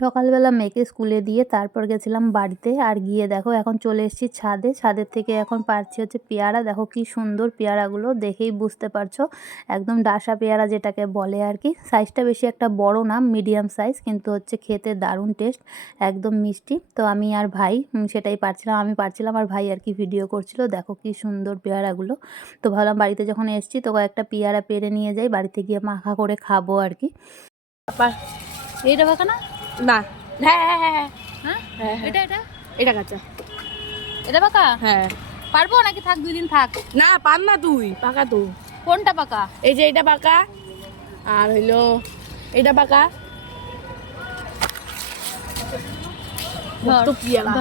সকালবেলা মেয়েকে স্কুলে দিয়ে তারপর গেছিলাম বাড়িতে। আর গিয়ে দেখো এখন চলে এসেছি ছাদে। ছাদের থেকে এখন পারছি হচ্ছে পেয়ারা। দেখো কি সুন্দর পেয়ারাগুলো, দেখেই বুঝতে পারছ। একদম ডাসা পেয়ারা যেটাকে বলে আর কি। সাইজটা বেশি একটা বড় না মিডিয়াম সাইজ কিন্তু হচ্ছে খেতে দারুণ টেস্ট একদম মিষ্টি। তো আমি আর ভাই সেটাই পারছিলাম, আমি পারছিলাম আর ভাই আর কি ভিডিও করছিল। দেখো কি সুন্দর পেয়ারাগুলো। তো ভাবলাম বাড়িতে যখন এসেছি, তো কয়েকটা পেয়ারা পেরে নিয়ে যাই, বাড়িতে গিয়ে মাখা করে খাব আর কি। এইটা বাঁকা না। না। হ্যাঁ হ্যাঁ হ্যাঁ হ্যাঁ। হ্যাঁ? হ্যাঁ এটা এটা? এটা কাঁচা। এটা পাকা? হ্যাঁ। পারব নাকি থাক দুই দিন থাক? না পান না তুই। পাকা তো। কোনটা পাকা? এই যে এটা পাকা। আর হইল এটা পাকা। তো পিয়ালা।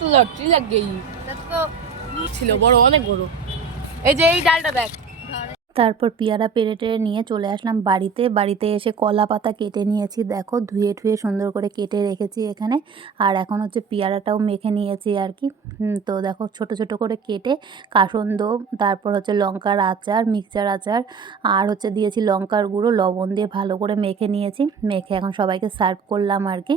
তো লটারি লাগবেই দেখ ছিল বড় অনেক বড়। এই যে এই ডালটা দেখ। ধর। তারপর পেয়ারা পেরে টেরে নিয়ে চলে আসলাম বাড়িতে। বাড়িতে এসে কলা পাতা কেটে নিয়েছি, দেখো ধুয়ে ঠুয়ে সুন্দর করে কেটে রেখেছি এখানে। আর এখন হচ্ছে পেয়ারাটাও মেখে নিয়েছি আর কি। তো দেখো ছোট ছোট করে কেটে কাসন্দ, তারপর হচ্ছে লঙ্কার আচার, মিক্সচার আচার, আর হচ্ছে দিয়েছি লঙ্কার গুঁড়ো, লবণ দিয়ে ভালো করে মেখে নিয়েছি। মেখে এখন সবাইকে সার্ভ করলাম আর কি।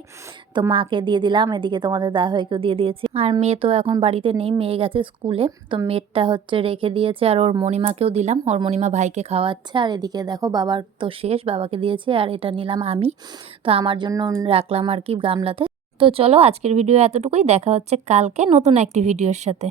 তো মাকে দিয়ে দিলাম, এদিকে তোমাদের দাদাভাইকেও দিয়ে দিয়েছি। আর মেয়ে তো এখন বাড়িতে নেই, মেয়ে গেছে স্কুলে। তো মেয়েরটা হচ্ছে রেখে দিয়েছে আর ওর মণিমাকেও দিলাম। ওর মণিমা ভাইকে খাওয়াচ্ছে, আর এদিকে দেখো বাবার তো শেষ, বাবাকে দিয়েছে, আর এটা নিলাম আমি। তো আমার জন্য রাখলাম আর কি গামলাতে। তো চলো আজকের ভিডিও এতটুকুই, দেখা হচ্ছে কালকে নতুন একটি ভিডিওর সাথে।